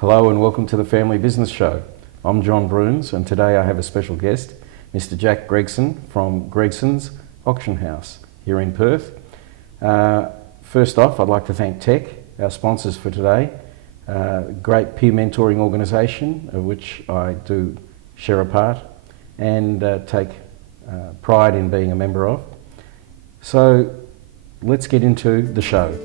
Hello and welcome to the Family Business Show. I'm John Broons and today I have a special guest, Mr. Jack Gregson from Gregsons Auction House here in Perth. First off, I'd like to thank Tech, our sponsors for today, great peer mentoring organisation of which I do share a part and take pride in being a member of. So let's get into the show.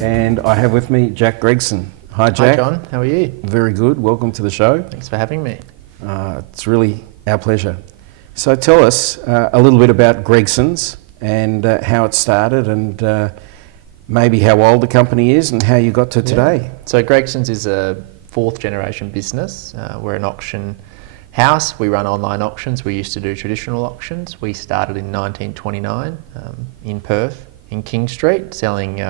And I have with me Jack Gregson. Hi Jack. Hi John, how are you? Very good, welcome to the show. Thanks for having me. It's really our pleasure. So tell us a little bit about Gregsons and how it started and maybe how old the company is and how you got to today. So Gregsons is a fourth generation business. We're an auction house. We run online auctions. We used to do traditional auctions. We started in 1929 in Perth, in King Street, selling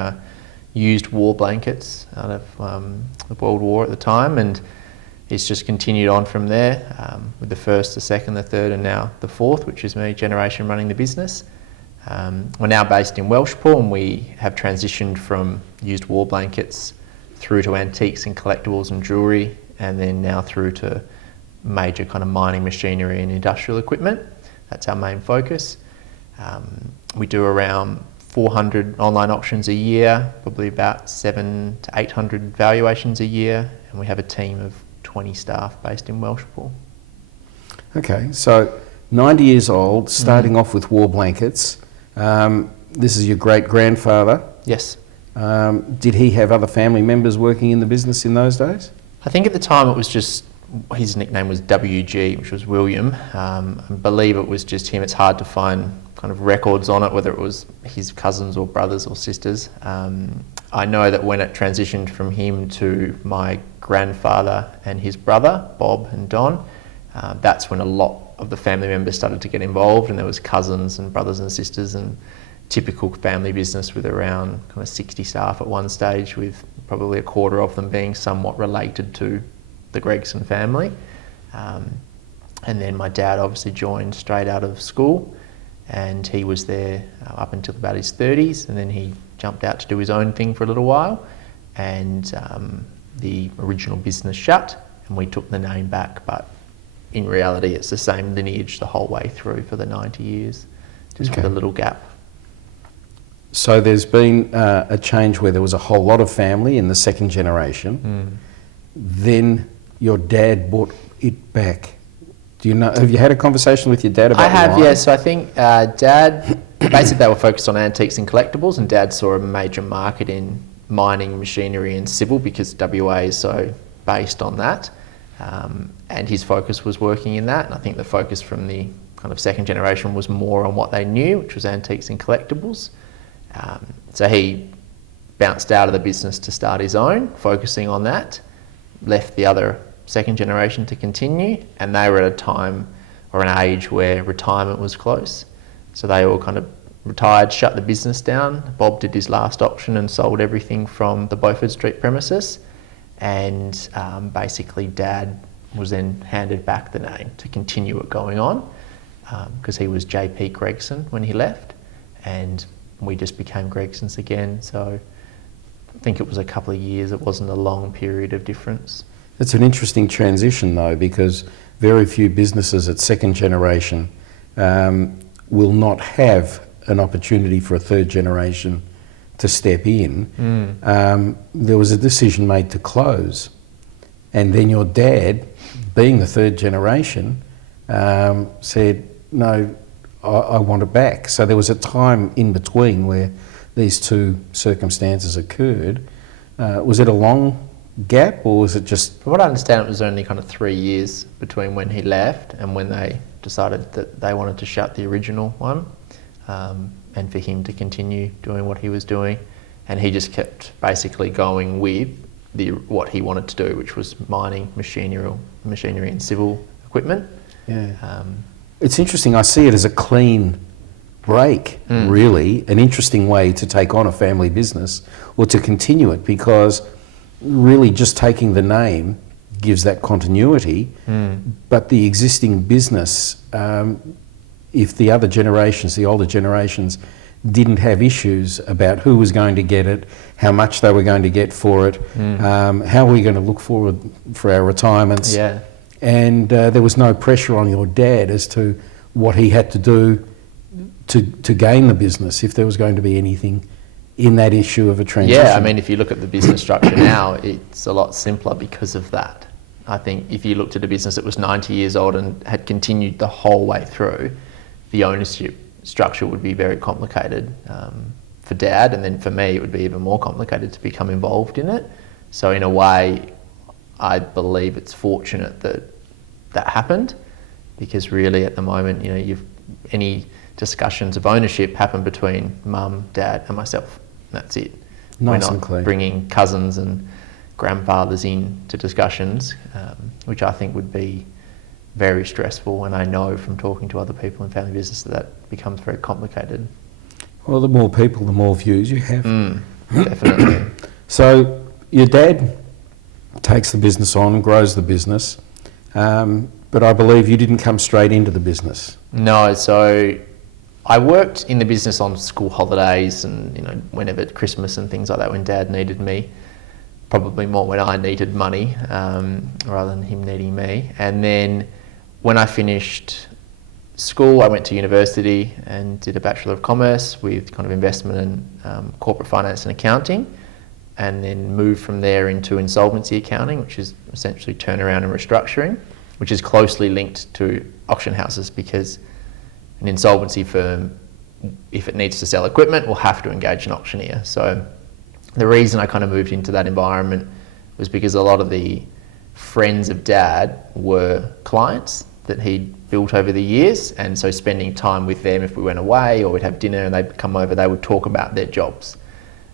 used war blankets out of the World War at the time, and it's just continued on from there with the first, the second, the third, and now the fourth, which is me, generation running the business. We're now based in Welshpool, and we have transitioned from used war blankets through to antiques and collectibles and jewellery, and then now through to major kind of mining machinery and industrial equipment. That's our main focus. We do around 400 online auctions a year, probably about 700 to 800 valuations a year, and we have a team of 20 staff based in Welshpool. Okay, so 90 years old, starting off with war blankets. This is your great-grandfather. Yes. Did he have other family members working in the business in those days? I think at the time it was just, his nickname was WG, which was William. I believe it was just him. It's hard to find kind of records on it, whether it was his cousins or brothers or sisters. I know that when it transitioned from him to my grandfather and his brother, Bob and Don, that's when a lot of the family members started to get involved, and there was cousins and brothers and sisters, and typical family business with around kind of 60 staff at one stage, with probably a quarter of them being somewhat related to the Gregson family. And then my dad obviously joined straight out of school, and he was there up until about his 30s, and then he jumped out to do his own thing for a little while, and the original business shut, and we took the name back, but in reality it's the same lineage the whole way through for the 90 years, just with a little gap. So there's been a change where there was a whole lot of family in the second generation. Then your dad bought it back. Do you know, have you had a conversation with your dad about I have, why? yes. So I think Dad, basically they were focused on antiques and collectibles, and Dad saw a major market in mining, machinery and civil, because WA is so based on that. And his focus was working in that. And I think the focus from the kind of second generation was more on what they knew, which was antiques and collectibles. So he bounced out of the business to start his own, focusing on that, left the other second generation to continue, and they were at a time or an age where retirement was close. So they all kind of retired, shut the business down. Bob did his last auction and sold everything from the Beaufort Street premises, and basically Dad was then handed back the name to continue it going on, because he was JP Gregson when he left, and we just became Gregsons again. So I think it was a couple of years, it wasn't a long period of difference. It's an interesting transition though, because very few businesses at second generation will not have an opportunity for a third generation to step in. There was a decision made to close, and then your dad, being the third generation, said, no, I want it back. So there was a time in between where these two circumstances occurred. Was it a long gap, or was it just... From what I understand, it was only kind of 3 years between when he left and when they decided that they wanted to shut the original one, and for him to continue doing what he was doing. And he just kept basically going with what he wanted to do, which was mining, machinery and civil equipment. Yeah. It's interesting, I see it as a clean break, really, an interesting way to take on a family business or to continue it, because really just taking the name gives that continuity. But the existing business, if the other generations, the older generations, didn't have issues about who was going to get it, how much they were going to get for it, how were we going to look forward for our retirements. Yeah. And there was no pressure on your dad as to what he had to do to gain the business, if there was going to be anything in that issue of a transition. Yeah, I mean, if you look at the business structure now, it's a lot simpler because of that. I think if you looked at a business that was 90 years old and had continued the whole way through, the ownership structure would be very complicated for Dad, and then for me it would be even more complicated to become involved in it. So in a way, I believe it's fortunate that that happened, because really at the moment, you know, any discussions of ownership happen between Mum, Dad and myself. That's it. Nice We're and not clean. bringing cousins and grandfathers in to discussions, which I think would be very stressful, and I know from talking to other people in family business that becomes very complicated. Well, the more people, the more views you have. Definitely. So your dad takes the business on, grows the business, but I believe you didn't come straight into the business. No, so I worked in the business on school holidays and, you know, whenever Christmas and things like that, when Dad needed me, probably more when I needed money rather than him needing me. And then when I finished school, I went to university and did a Bachelor of Commerce with kind of investment and corporate finance and accounting, and then moved from there into insolvency accounting, which is essentially turnaround and restructuring, which is closely linked to auction houses, because an insolvency firm, if it needs to sell equipment, will have to engage an auctioneer. So the reason I kind of moved into that environment was because a lot of the friends of Dad were clients that he'd built over the years, and so spending time with them, if we went away or we'd have dinner and they'd come over, they would talk about their jobs.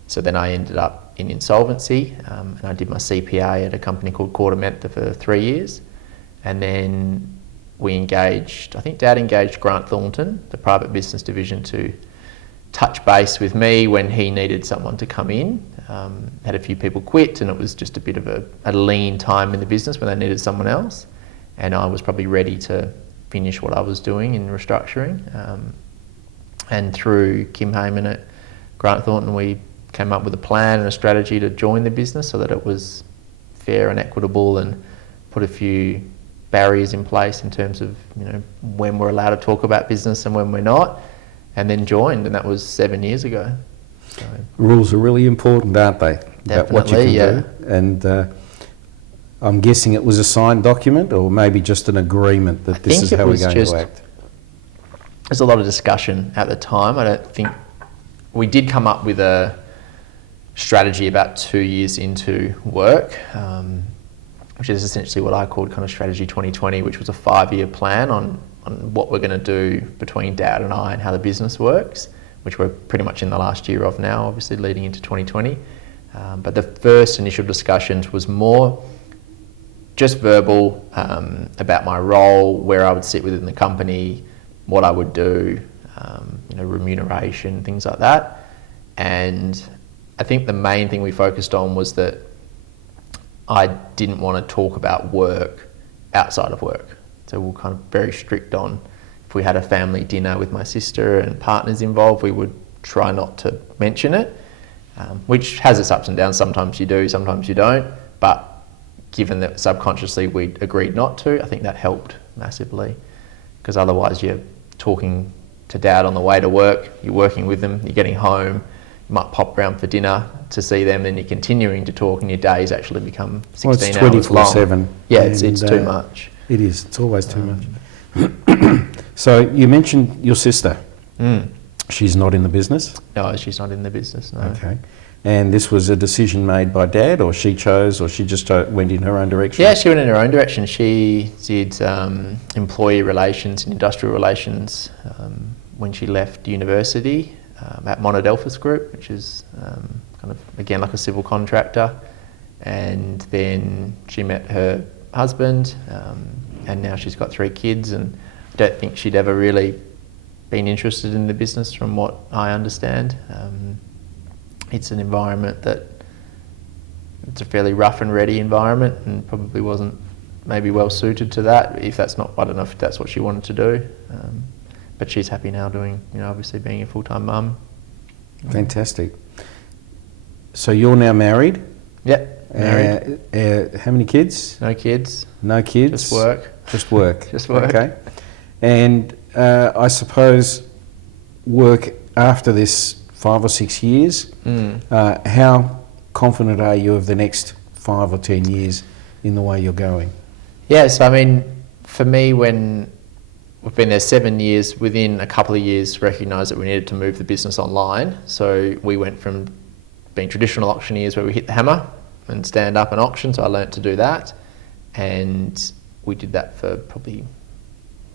So then I ended up in insolvency, and I did my CPA at a company called Quartermenta for 3 years, and then we engaged, I think Dad engaged Grant Thornton, the private business division, to touch base with me when he needed someone to come in. Had a few people quit, and it was just a bit of a lean time in the business when they needed someone else, and I was probably ready to finish what I was doing in restructuring. And through Kim Heyman at Grant Thornton, we came up with a plan and a strategy to join the business so that it was fair and equitable, and put a few barriers in place in terms of, you know, when we're allowed to talk about business and when we're not, and then joined, and that was 7 years ago. So, Rules are really important, aren't they? About what you can do. And I'm guessing it was a signed document, or maybe just an agreement that this is how we're going to act. There's a lot of discussion at the time. I don't think we did come up with a strategy about 2 years into work, which is essentially what I called kind of Strategy 2020, which was a 5-year plan on what we're going to do between Dad and I and how the business works, which we're pretty much in the last year of now, obviously leading into 2020. But the first initial discussions was more just verbal, about my role, where I would sit within the company, what I would do, you know, remuneration, things like that. And I think the main thing we focused on was that I didn't want to talk about work outside of work. So we're kind of very strict on, if we had a family dinner with my sister and partners involved, we would try not to mention it, which has its ups and downs. Sometimes you do, sometimes you don't. But given that subconsciously we'd agreed not to, I think that helped massively, because otherwise you're talking to Dad on the way to work, you're working with them, you're getting home, you might pop round for dinner to see them, and you're continuing to talk, and your days actually become 16 hours long. 24/7. Yeah, it's too much. It is. It's always too much. So you mentioned your sister. She's not in the business? No, she's not in the business, no. Okay. And this was a decision made by Dad, or she chose, or she just went in her own direction? Yeah, she went in her own direction. She did employee relations and industrial relations when she left university at Monadelphous Group, which is kind of, again, like a civil contractor. And then she met her husband, and now she's got 3 kids, and I don't think she'd ever really been interested in the business from what I understand. It's an environment that it's a fairly rough and ready environment, and probably wasn't maybe well suited to that. If that's not, I don't know if that's what she wanted to do, but she's happy now doing, obviously being a full-time mum. Fantastic. So you're now married? Yep, married. How many kids? No kids. No kids? Just work. Just work. Just work. Okay. And I suppose work after this 5 or 6 years, how confident are you of the next 5 or 10 years in the way you're going? Yes, I mean, for me, when we've been there 7 years, within a couple of years recognised that we needed to move the business online. So we went from being traditional auctioneers where we hit the hammer and stand up and auction, so I learnt to do that. And we did that for probably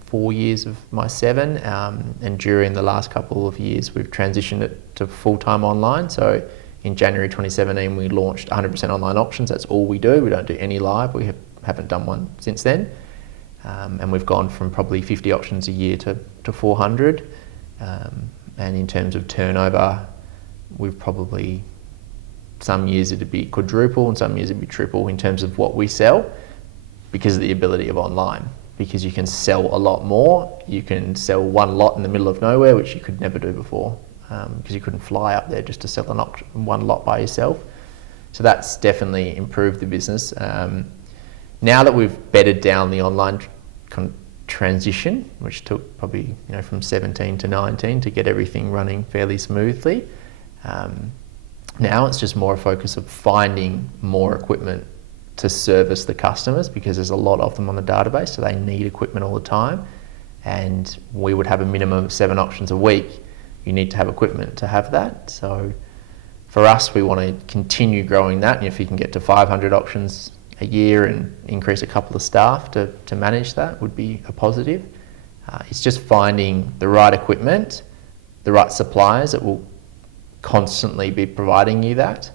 4 years of my 7, and during the last couple of years we've transitioned it to full-time online. So in January 2017 we launched 100% online auctions. That's all we do. We don't do any live. We haven't done one since then. And we've gone from probably 50 auctions a year to 400. And in terms of turnover, we've probably, some years it'd be quadruple and some years it'd be triple in terms of what we sell, because of the ability of online. Because you can sell a lot more. You can sell one lot in the middle of nowhere, which you could never do before, because you couldn't fly up there just to sell one lot by yourself. So that's definitely improved the business. Now that we've bedded down the online transition, which took probably from 17 to 19 to get everything running fairly smoothly, now it's just more a focus of finding more equipment to service the customers, because there's a lot of them on the database, so they need equipment all the time. And we would have a minimum of 7 auctions a week. You need to have equipment to have that. So for us, we want to continue growing that. And if you can get to 500 auctions a year and increase a couple of staff to manage that, would be a positive. It's just finding the right equipment, the right suppliers that will constantly be providing you that,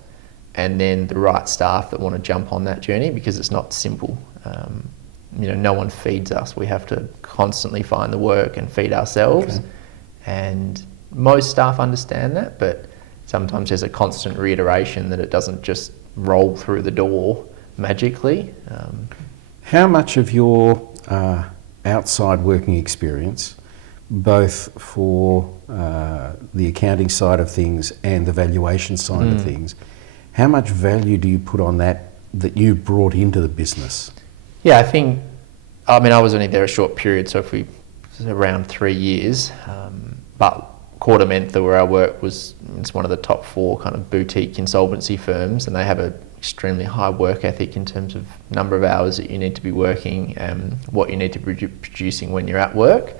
and then the right staff that want to jump on that journey, because it's not simple. No one feeds us. We have to constantly find the work and feed ourselves. Okay. And most staff understand that, but sometimes there's a constant reiteration that it doesn't just roll through the door magically. How much of your outside working experience, both for the accounting side of things and the valuation side of things, how much value do you put on that you brought into the business? Yeah, I was only there a short period, so if we around 3 years, but Quarter Mentha, where I work, it's one of the top 4 kind of boutique insolvency firms, and they have an extremely high work ethic in terms of number of hours that you need to be working and what you need to be producing when you're at work.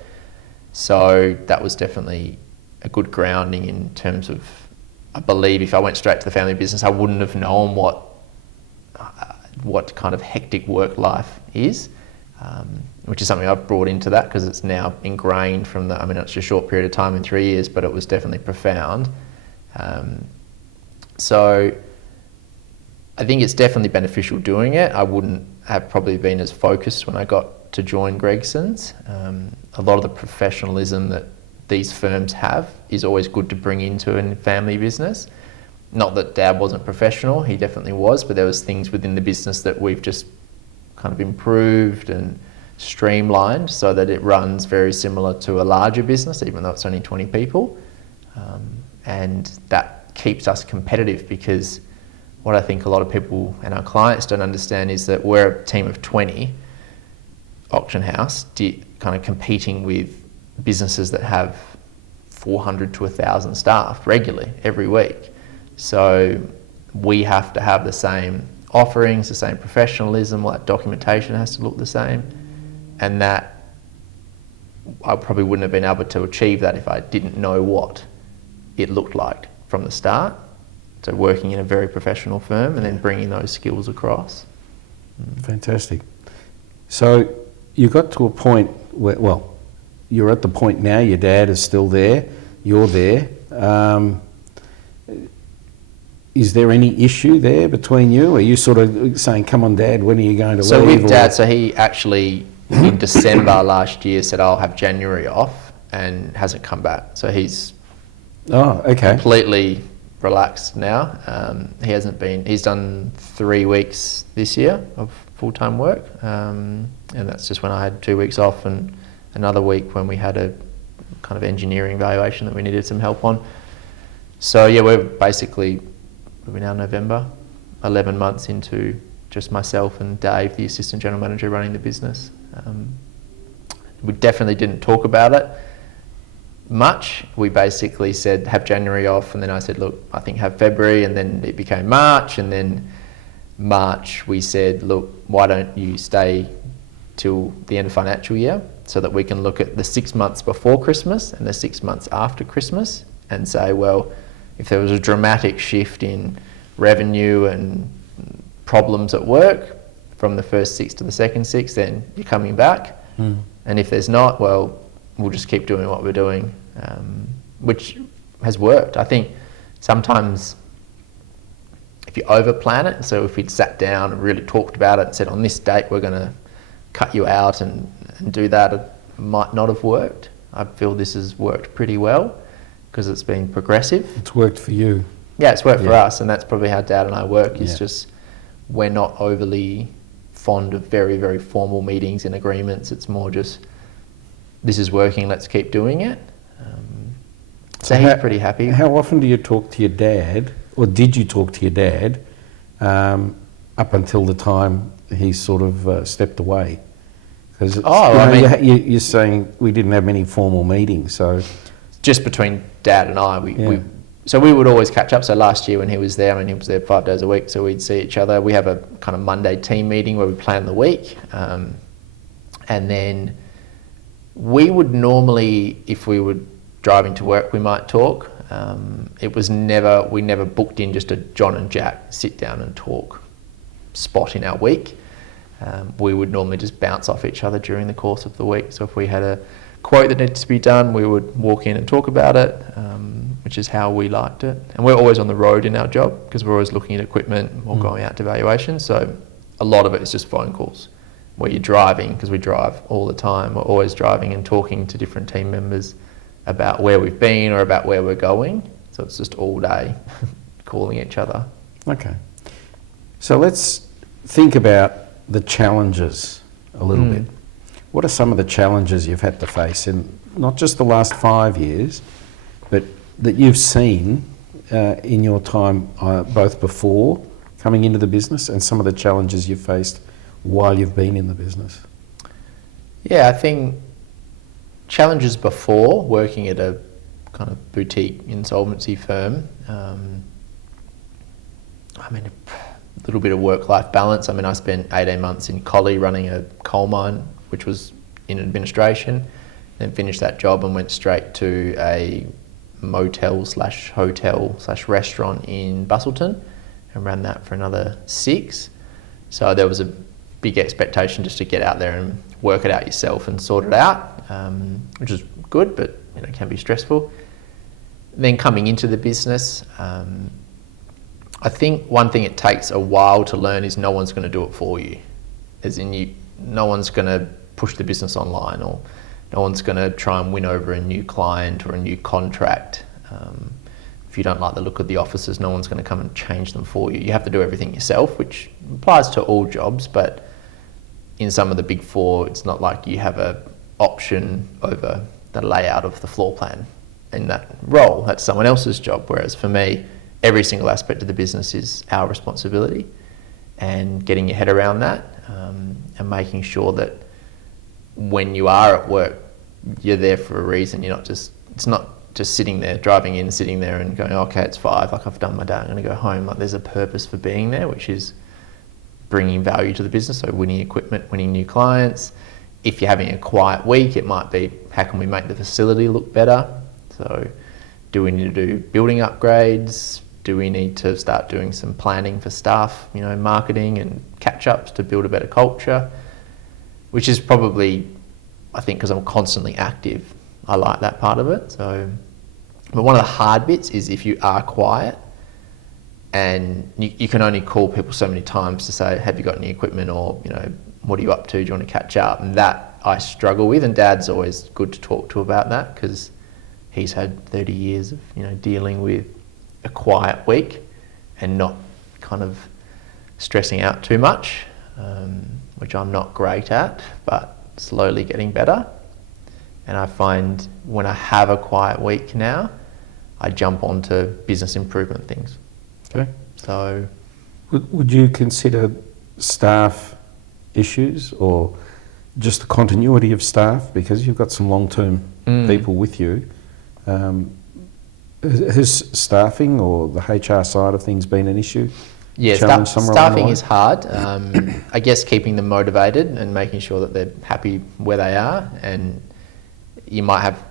So that was definitely a good grounding in terms of, I believe if I went straight to the family business, I wouldn't have known what kind of hectic work life is, which is something I've brought into that, because it's now ingrained from it's a short period of time in 3 years, but it was definitely profound. So I think it's definitely beneficial doing it. I wouldn't have probably been as focused when I got to join Gregsons. A lot of the professionalism that these firms have is always good to bring into a family business. Not that Dad wasn't professional, he definitely was, but there was things within the business that we've just kind of improved and streamlined so that it runs very similar to a larger business, even though it's only 20 people. And that keeps us competitive, because what I think a lot of people and our clients don't understand is that we're a team of 20 auction house kind of competing with businesses that have 400 to 1,000 staff regularly every week. So we have to have the same offerings, the same professionalism, like documentation has to look the same, and that I probably wouldn't have been able to achieve that if I didn't know what it looked like from the start. So working in a very professional firm and then bringing those skills across. Fantastic. So you got to a point where, you're at the point now, your dad is still there, you're there. Is there any issue there between you? Are you sort of saying, come on Dad, when are you going to leave? So with Dad, he actually in December last year said I'll have January off, and hasn't come back. So he's completely relaxed now. He's done 3 weeks this year of full-time work, and that's just when I had 2 weeks off and another week when we had a kind of engineering valuation that we needed some help on. So yeah, we're now November, 11 months into just myself and Dave, the assistant general manager, running the business. We definitely didn't talk about it much. We basically said have January off, and then I said, look, I think have February, and then it became March, and then March we said, look, why don't you stay till the end of financial year so that we can look at the 6 months before Christmas and the 6 months after Christmas and say, well, if there was a dramatic shift in revenue and problems at work from the first 6 to the second 6, then you're coming back. And if there's not, well, we'll just keep doing what we're doing, which has worked. I think sometimes if you overplan it, so if we'd sat down and really talked about it and said on this date we're going to cut you out and do that, it might not have worked. I feel this has worked pretty well because it's been progressive. It's worked for you. Yeah, it's worked for us, and that's probably how Dad and I work. It's Yeah. just we're not overly fond of very, very formal meetings and agreements. It's more just, this is working, let's keep doing it. So he's pretty happy. How often do you talk to your dad, or did you talk to your dad, up until the time he sort of stepped away? Because you're saying we didn't have many formal meetings, so... Just between Dad and I, we would always catch up. So last year when he was there, he was there 5 days a week, so we'd see each other. We have a kind of Monday team meeting where we plan the week. And then we would normally, if we were driving to work, we might talk. We never booked in just a John and Jack sit down and talk spot in our week. We would normally just bounce off each other during the course of the week. So if we had a quote that needed to be done, we would walk in and talk about it, which is how we liked it. And we're always on the road in our job because we're always looking at equipment or going out to valuation. So a lot of it is just phone calls where you're driving, because we drive all the time. We're always driving and talking to different team members about where we've been or about where we're going. So it's just all day calling each other. Okay. So let's think about the challenges a little bit. What are some of the challenges you've had to face in not just the last 5 years, but that you've seen in your time both before coming into the business and some of the challenges you've faced while you've been in the business? Yeah, I think challenges before working at a kind of boutique insolvency firm. A little bit of work-life balance. I spent 18 months in Collie running a coal mine, which was in administration, then finished that job and went straight to a motel/hotel/restaurant in Busselton and ran that for another 6. So there was a big expectation just to get out there and work it out yourself and sort it out, which is good, but it can be stressful. Then coming into the business, I think one thing it takes a while to learn is no one's going to do it for you. As in, no one's going to push the business online, or no one's going to try and win over a new client or a new contract. If you don't like the look of the offices, no one's going to come and change them for you. You have to do everything yourself, which applies to all jobs, but in some of the big four, it's not like you have an option over the layout of the floor plan in that role. That's someone else's job, whereas for me, every single aspect of the business is our responsibility, and getting your head around that, and making sure that when you are at work, you're there for a reason. It's not just sitting there, driving in, sitting there and going, okay, it's 5, like I've done my day, I'm going to go home. Like there's a purpose for being there, which is bringing value to the business, so winning equipment, winning new clients. If you're having a quiet week, it might be, how can we make the facility look better? So do we need to do building upgrades? Do we need to start doing some planning for staff, marketing and catch-ups to build a better culture? Which is probably, I think, because I'm constantly active, I like that part of it. So, but one of the hard bits is if you are quiet and you can only call people so many times to say, have you got any equipment, or, what are you up to? Do you want to catch up? And that I struggle with, and Dad's always good to talk to about that because he's had 30 years of, dealing with a quiet week and not kind of stressing out too much, which I'm not great at, but slowly getting better. And I find when I have a quiet week now, I jump onto business improvement things. Okay. So, Would you consider staff issues or just the continuity of staff, because you've got some long-term people with you? Has staffing or the HR side of things been an issue? Yeah, Challenge somewhere along the staffing way? is hard. I guess keeping them motivated and making sure that they're happy where they are. And you might have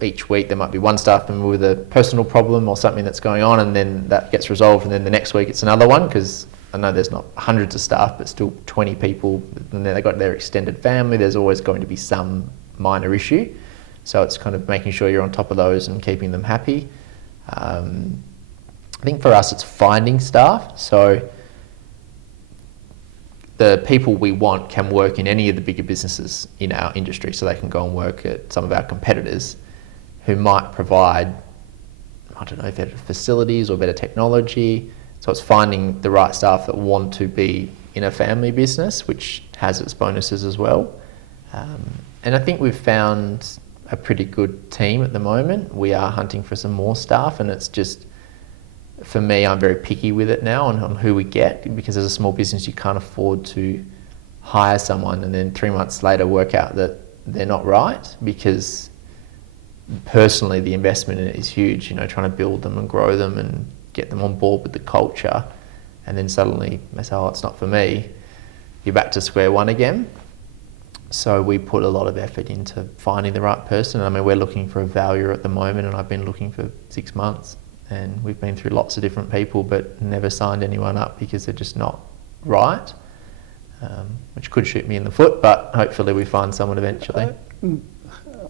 each week there might be one staff member with a personal problem or something that's going on, and then that gets resolved, and then the next week it's another one, because I know there's not hundreds of staff, but still 20 people, and then they've got their extended family. There's always going to be some minor issue. So it's kind of making sure you're on top of those and keeping them happy. I think for us it's finding staff. So the people we want can work in any of the bigger businesses in our industry, so they can go and work at some of our competitors who might provide, I don't know, better facilities or better technology. So it's finding the right staff that want to be in a family business, which has its bonuses as well. And I think we've found a pretty good team at the moment. We are hunting for some more staff, and it's just, for me, I'm very picky with it now on who we get, because as a small business you can't afford to hire someone and then 3 months later work out that they're not right, because personally the investment in it is huge, trying to build them and grow them and get them on board with the culture, and then suddenly they say, oh, it's not for me. You're back to square one again. So we put a lot of effort into finding the right person. I mean, we're looking for a valuer at the moment, and I've been looking for 6 months, and we've been through lots of different people but never signed anyone up because they're just not right, which could shoot me in the foot, but hopefully we find someone eventually.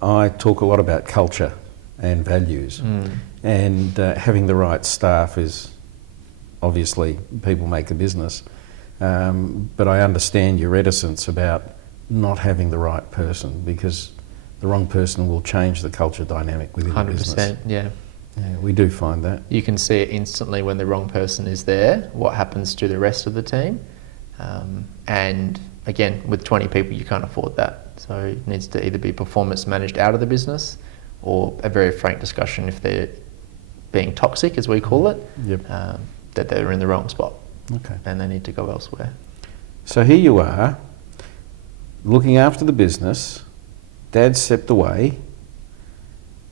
I talk a lot about culture and values, and having the right staff is obviously people make a business, but I understand your reticence about not having the right person, because the wrong person will change the culture dynamic within the business. 100%, yeah. Yeah, we do find that. You can see it instantly when the wrong person is there, what happens to the rest of the team. And again, with 20 people, you can't afford that. So it needs to either be performance managed out of the business, or a very frank discussion if they're being toxic, as we call it, that they're in the wrong spot. Okay. And they need to go elsewhere. So here you are, looking after the business. Dad stepped away.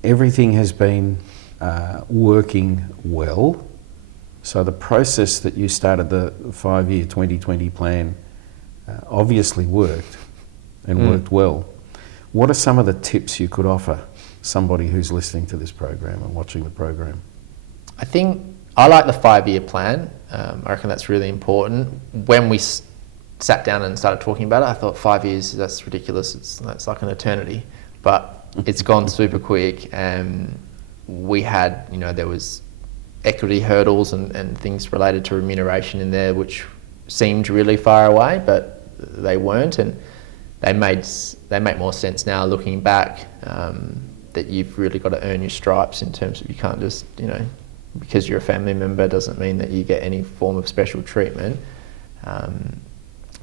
Everything has been working well. So the process that you started, the 5-year 2020 plan, obviously worked and worked well. What are some of the tips you could offer somebody who's listening to this program and watching the program? I think I like the 5-year plan. I reckon that's really important. When we sat down and started talking about it, I thought 5 years, that's ridiculous. That's like an eternity. But it's gone super quick. And we had, there was equity hurdles and things related to remuneration in there, which seemed really far away, but they weren't. And they make more sense now looking back, that you've really got to earn your stripes, in terms of you can't just, because you're a family member doesn't mean that you get any form of special treatment.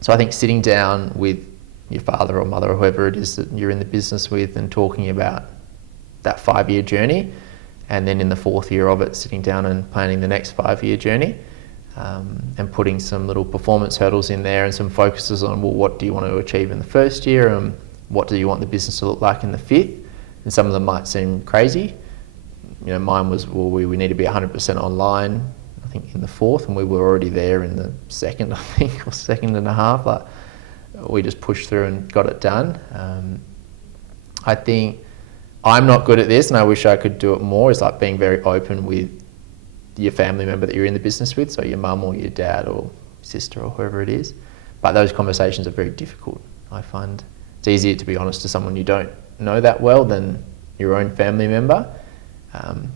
So I think sitting down with your father or mother or whoever it is that you're in the business with and talking about that 5-year journey, and then in the 4th year of it, sitting down and planning the next 5-year journey, and putting some little performance hurdles in there and some focuses on, well, what do you want to achieve in the 1st year, and what do you want the business to look like in the 5th? And some of them might seem crazy. Mine was, well, we need to be 100% online, I think, in the 4th, and we were already there in the 2nd, I think, or 2nd and a half. Like, we just pushed through and got it done. I think I'm not good at this, and I wish I could do it more, is like being very open with your family member that you're in the business with, so your mum or your dad or sister or whoever it is. But those conversations are very difficult. I find it's easier to be honest to someone you don't know that well than your own family member.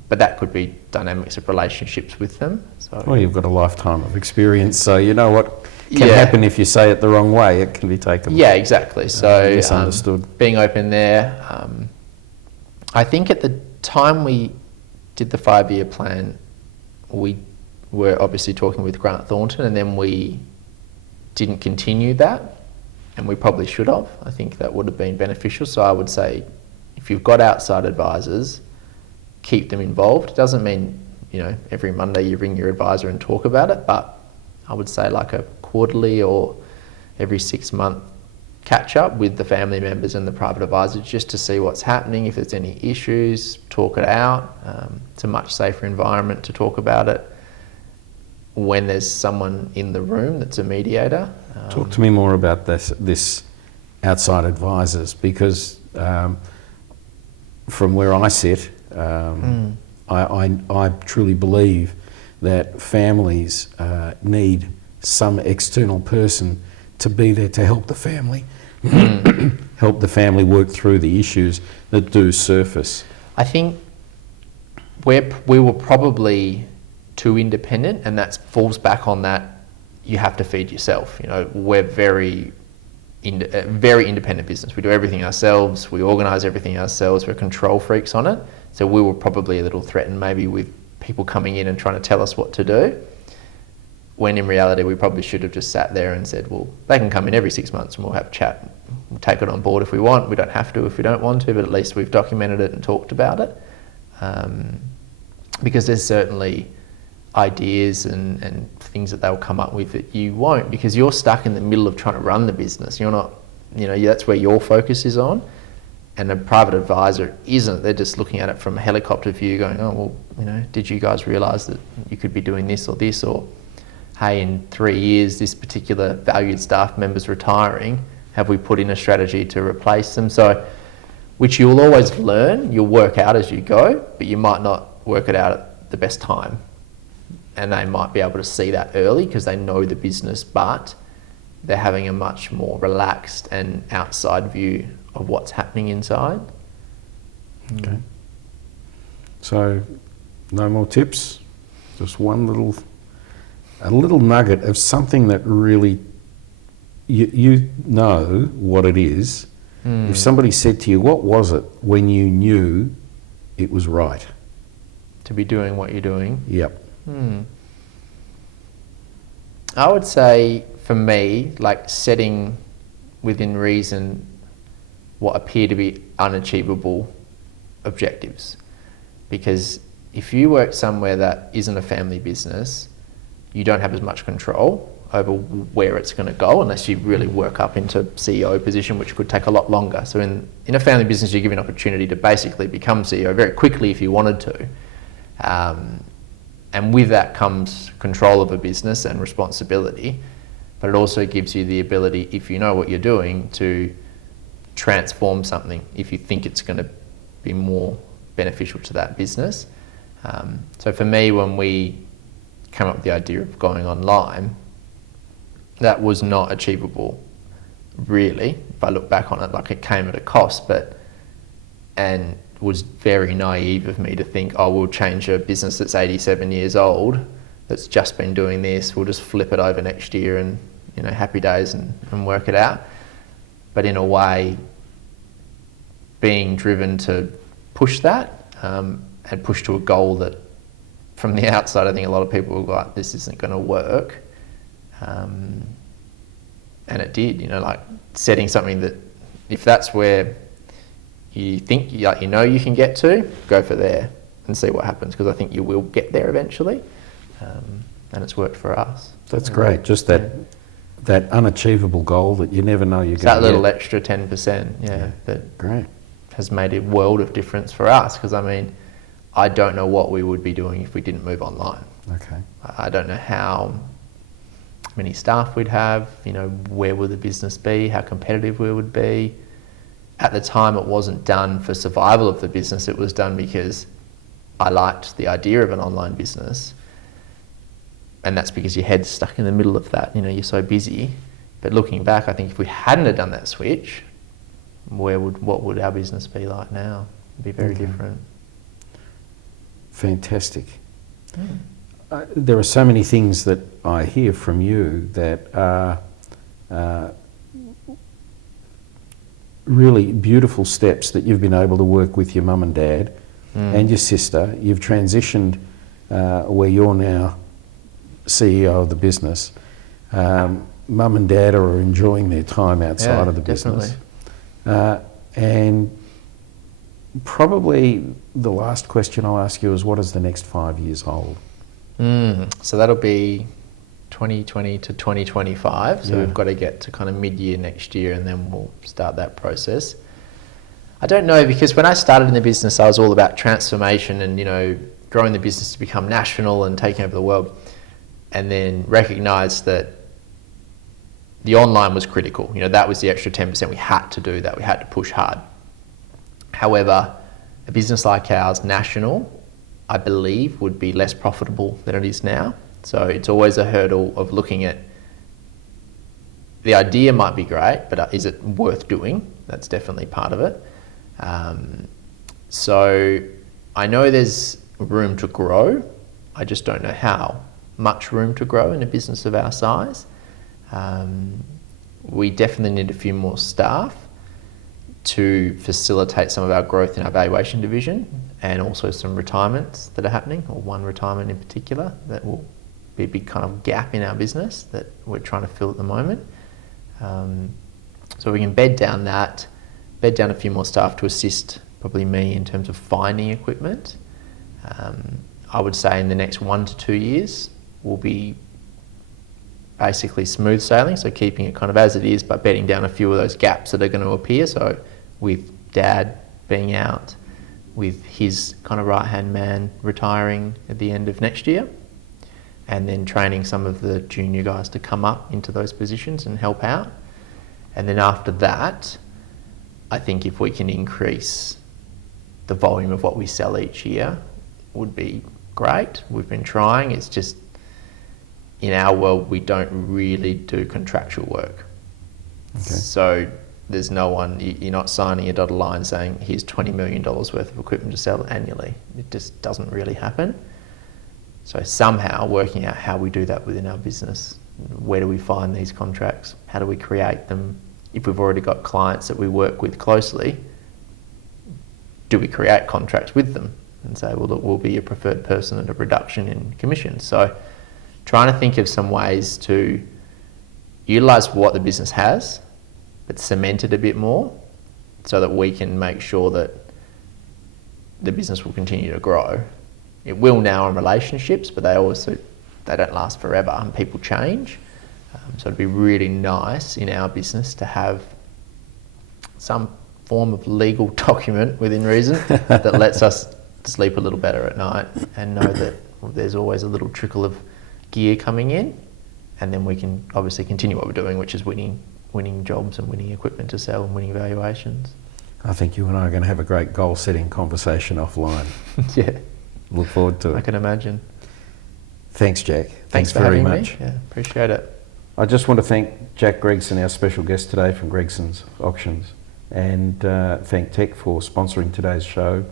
But that could be dynamics of relationships with them. So, well, you've got a lifetime of experience, so you know what can happen if you say it the wrong way. It can be taken. Yeah, exactly. So misunderstood. Being open there. I think at the time we did the 5-year plan, we were obviously talking with Grant Thornton, and then we didn't continue that, and we probably should have. I think that would have been beneficial. So I would say, if you've got outside advisors, keep them involved. It doesn't mean, every Monday you ring your advisor and talk about it, but I would say like a quarterly or every 6 month catch up with the family members and the private advisors, just to see what's happening. If there's any issues, talk it out. It's a much safer environment to talk about it when there's someone in the room that's a mediator. Talk to me more about this outside advisors, because from where I sit, I truly believe that families need some external person to be there to help the family, help the family work through the issues that do surface. I think we were probably too independent, and that falls back on that you have to feed yourself. We're very independent business. We do everything ourselves. We organise everything ourselves. We're control freaks on it. So we were probably a little threatened maybe with people coming in and trying to tell us what to do, when in reality we probably should have just sat there and said, well, they can come in every 6 months and we'll have a chat. We'll take it on board if we want. We don't have to if we don't want to, but at least we've documented it and talked about it. Because there's certainly ideas and things that they'll come up with that you won't, because you're stuck in the middle of trying to run the business. You're not, that's where your focus is on. And a private advisor isn't. They're just looking at it from a helicopter view going, oh, well, did you guys realise that you could be doing this or this? Or, hey, in 3 years, this particular valued staff member's retiring. Have we put in a strategy to replace them? So, which you'll always learn. You'll work out as you go, but you might not work it out at the best time. And they might be able to see that early because they know the business, but they're having a much more relaxed and outside view of what's happening inside. Okay. So, no more tips? Just one a little nugget of something that really, you know what it is. If somebody said to you, what was it when you knew it was right? To be doing what you're doing? Yep. I would say, for me, like setting within reason what appear to be unachievable objectives. Because if you work somewhere that isn't a family business, you don't have as much control over where it's going to go unless you really work up into CEO position, which could take a lot longer. So in a family business, you're given an opportunity to basically become CEO very quickly if you wanted to. And with that comes control of a business and responsibility, but it also gives you the ability, if you know what you're doing, to transform something if you think it's going to be more beneficial to that business. So for me, when we came up with the idea of going online, that was not achievable, really. If I look back on it, like it came at a cost, and was very naive of me to think, oh, we'll change a business that's 87 years old, that's just been doing this, we'll just flip it over next year and, happy days and work it out. But in a way, being driven to push that and push to a goal that from the outside, I think a lot of people were like, this isn't going to work. And it did, like setting something that if that's where you think you can get to, go for there and see what happens, because I think you will get there eventually. And it's worked for us. That's great. Just that unachievable goal that you never know you're going to get. That little extra 10%, that great. Has made a world of difference for us, because I don't know what we would be doing if we didn't move online. Okay. I don't know how many staff we'd have, where would the business be, how competitive we would be. At the time, it wasn't done for survival of the business. It was done because I liked the idea of an online business. And that's because your head's stuck in the middle of that. You're so busy. But looking back, I think if we hadn't have done that switch, what would our business be like now? It'd be very different. Fantastic. There are so many things that I hear from you that are really beautiful steps that you've been able to work with your mum and dad and your sister. You've transitioned where you're now CEO of the business, mum and dad are enjoying their time outside of the business. And probably the last question I'll ask you is, what does the next 5 years hold? So that'll be 2020 to 2025. So we've got to get to kind of mid-year next year, and then we'll start that process. I don't know, because when I started in the business, I was all about transformation and, you know, growing the business to become national and taking over the world, and then recognised that the online was critical. You know, that was the extra 10%. We had to do that. We had to push hard. However, a business like ours, national, I believe would be less profitable than it is now. So it's always a hurdle of looking at, the idea might be great, but is it worth doing? That's definitely part of it. So I know there's room to grow. I just don't know how much room to grow in a business of our size. We definitely need a few more staff to facilitate some of our growth in our valuation division, and also some retirements that are happening, or one retirement in particular that will be a big kind of gap in our business that we're trying to fill at the moment. So we can bed down a few more staff to assist probably me in terms of finding equipment. I would say in the next 1 to 2 years will be basically smooth sailing, so keeping it kind of as it is, but bedding down a few of those gaps that are going to appear. So with Dad being out, with his kind of right-hand man retiring at the end of next year, and then training some of the junior guys to come up into those positions and help out. And then after that, I think if we can increase the volume of what we sell each year, would be great. We've been trying. It's just, in our world, we don't really do contractual work. Okay. So there's no one, you're not signing a dotted line saying, here's $20 million worth of equipment to sell annually. It just doesn't really happen. So somehow working out how we do that within our business. Where do we find these contracts? How do we create them? If we've already got clients that we work with closely, do we create contracts with them and say, well, look, we'll be your preferred person at a reduction in commission? So trying to think of some ways to utilise what the business has, but cement it a bit more, so that we can make sure that the business will continue to grow. It will now in relationships, but they don't last forever, and people change. So it'd be really nice in our business to have some form of legal document within reason that lets us sleep a little better at night and know that there's always a little trickle of gear coming in, and then we can obviously continue what we're doing, which is winning jobs and winning equipment to sell and winning valuations. I think you and I are going to have a great goal-setting conversation offline. Yeah. Look forward to it. I can imagine. Thanks, Jack. Thanks for very having much. Me. Yeah, appreciate it. I just want to thank Jack Gregson, our special guest today from Gregsons Auctions, and thank Tech for sponsoring today's show.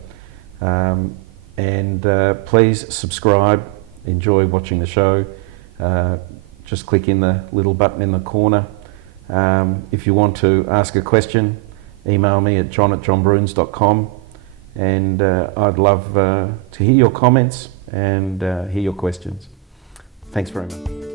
Please subscribe, enjoy watching the show. Just click in the little button in the corner. If you want to ask a question, email me at john@johnbroons.com, and I'd love to hear your comments and hear your questions. Thanks very much.